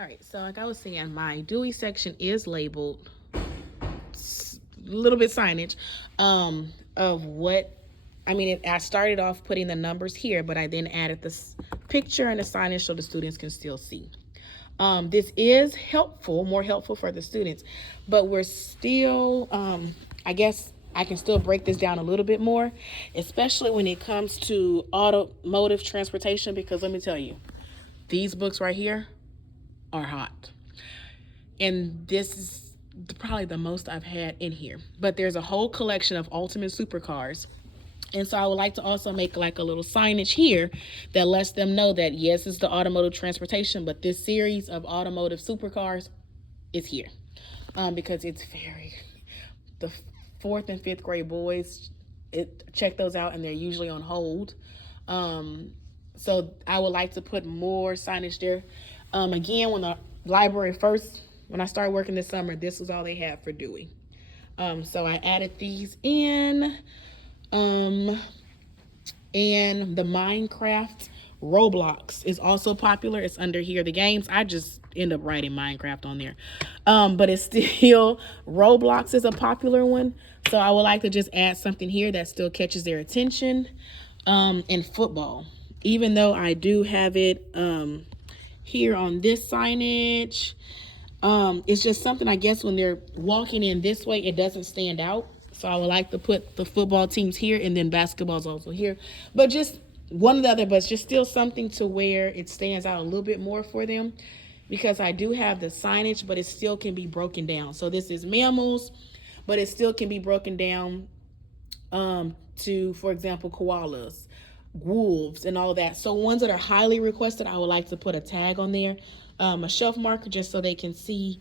All right, so like I was saying, my Dewey section is labeled a little bit signage of what I mean. I started off putting the numbers here, but I then added this picture and the signage so the students can still see. This is helpful, more helpful for the students, but we're still, I guess I can still break this down a little bit more, especially when it comes to automotive transportation, because let me tell you, these books right here are hot. And this is probably the most I've had in here. But there's a whole collection of ultimate supercars. And so I would like to also make like a little signage here that lets them know that yes, it's the automotive transportation, but this series of automotive supercars is here. Because it's very, the fourth and fifth grade boys, check those out, and they're usually on hold. So I would like to put more signage there. Again, when the library first, when I started working this summer, this was all they had for Dewey. So I added these in. And the Minecraft Roblox is also popular. It's under here. The games, I just end up writing Minecraft on there. But it's still, Roblox is a popular one. So I would like to just add something here that still catches their attention. And football. Even though I do have it here on this signage, it's just something, I guess, when they're walking in this way, it doesn't stand out. So I would like to put the football teams here, and then basketball's also here. But just one or the other, but it's just still something to where it stands out a little bit more for them. Because I do have the signage, but it still can be broken down. So this is mammals, but it still can be broken down to, for example, koalas, wolves, and all that. So ones that are highly requested, I would like to put a tag on there, a shelf marker, just so they can see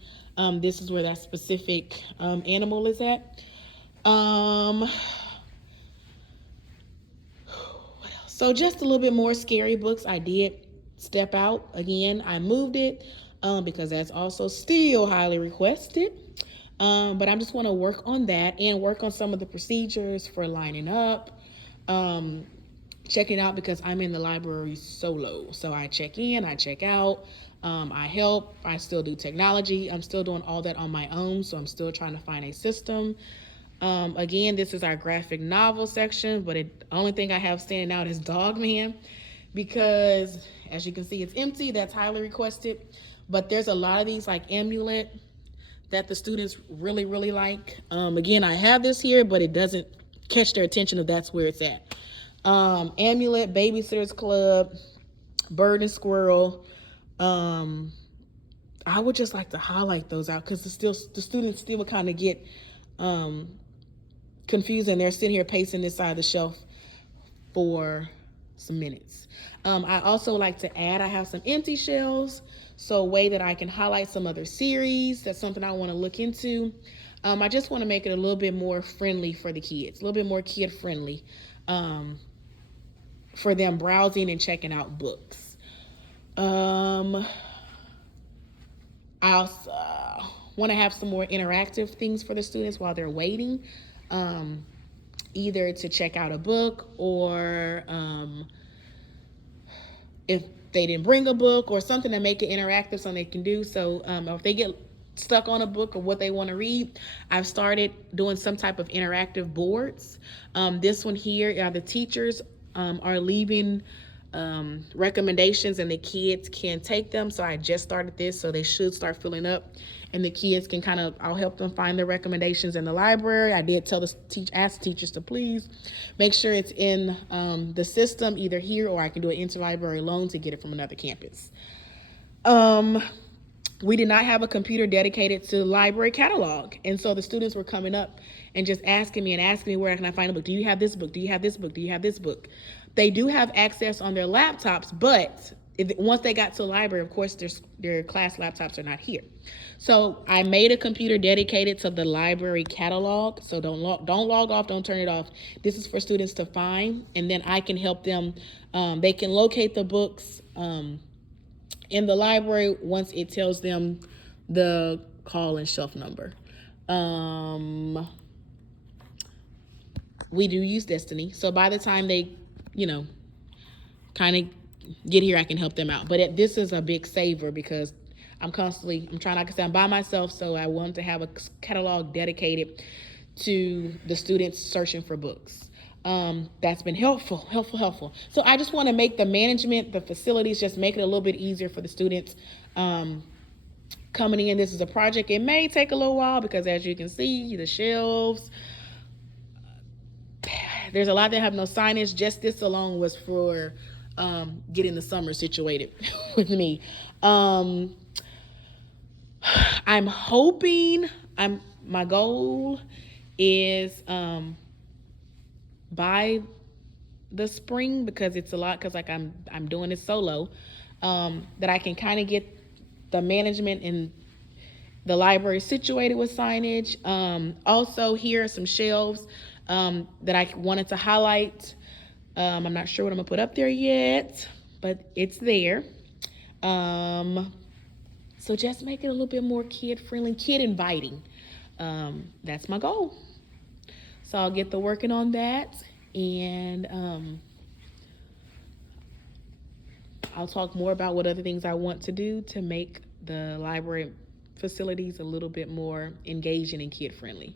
this is where that specific animal is at. What else? So just a little bit more scary books. I did step out again. I moved it because that's also still highly requested. But I just want to work on that and work on some of the procedures for lining up, checking out, because I'm in the library solo. So I check in, I check out, I help, I still do technology. I'm still doing all that on my own. So I'm still trying to find a system. Again, this is our graphic novel section, but the only thing I have standing out is Dogman, because as you can see, it's empty. That's highly requested. But there's a lot of these like Amulet that the students really, really like. Again, I have this here, but it doesn't catch their attention if that's where it's at. Amulet, Babysitters Club, Bird and Squirrel. I would just like to highlight those out because the students still would kind of get confused, and they're sitting here pacing this side of the shelf for some minutes. I also like to add, I have some empty shelves, so a way that I can highlight some other series. That's something I want to look into. I just want to make it a little bit more friendly for the kids, a little bit more kid friendly for them browsing and checking out books. I also want to have some more interactive things for the students while they're waiting, either to check out a book, or if they didn't bring a book, or something to make it interactive so they can do. So if they get stuck on a book or what they want to read, I've started doing some type of interactive boards. This one here, the teachers are leaving recommendations, and the kids can take them. So I just started this, so they should start filling up, and the kids can I'll help them find their recommendations in the library. I did ask teachers to please make sure it's in the system, either here, or I can do an interlibrary loan to get it from another campus. We did not have a computer dedicated to library catalog. And so the students were coming up and just asking me where can I find a book? Do you have this book? Do you have this book? Do you have this book? They do have access on their laptops, but once they got to the library, of course, their class laptops are not here. So I made a computer dedicated to the library catalog. So don't log off, don't turn it off. This is for students to find, and then I can help them. They can locate the books in the library once it tells them the call and shelf number. We do use Destiny, so by the time they, kind of get here, I can help them out. But this is a big saver because I'm trying, like I said, I'm by myself, so I want to have a catalog dedicated to the students searching for books. That's been helpful. So I just want to make the management, the facilities, just make it a little bit easier for the students coming in. This is a project. It may take a little while because, as you can see, the shelves, there's a lot that have no signage. Just this alone was for getting the summer situated with me. I'm hoping, my goal is by the spring, because it's a lot, because like I'm doing it solo, that I can kind of get the management and the library situated with signage. Also, here are some shelves that I wanted to highlight. I'm not sure what I'm gonna put up there yet, but it's there. So just make it a little bit more kid friendly, kid inviting. That's my goal. So I'll get to working on that, and I'll talk more about what other things I want to do to make the library facilities a little bit more engaging and kid friendly.